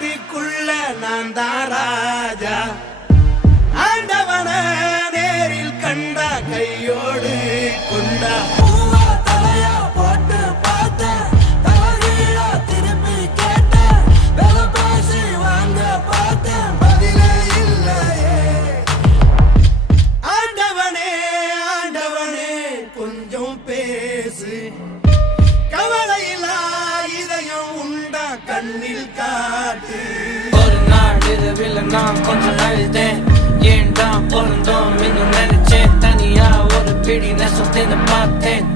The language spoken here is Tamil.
வீட்டுக்குள்ள நான் தான் ராஜா. ஆண்டவன நேரில் கண்டா கையோடு கொண்டா. பூவா தலையா போட்டு பார்த்தேன், தலைகீழா திருப்பி கேட்டேன், விலை பேசி வாங்க பார்த்தேன், பதிலே இல்லையே. ஆண்டவனே ஆண்டவனே கொஞ்சம் பேசு, கவலையில்லா இதயம் உண்டா கண்ணில் காட்டு. ஒரு நாள் இரவில் நான் கொஞ்சம் அழுதேன், ஏன்டா பொருந்தோம் இன்னும் நினைச்சேன். தனியா ஒரு பிடி நெசத்தின்னு பார்த்தேன்,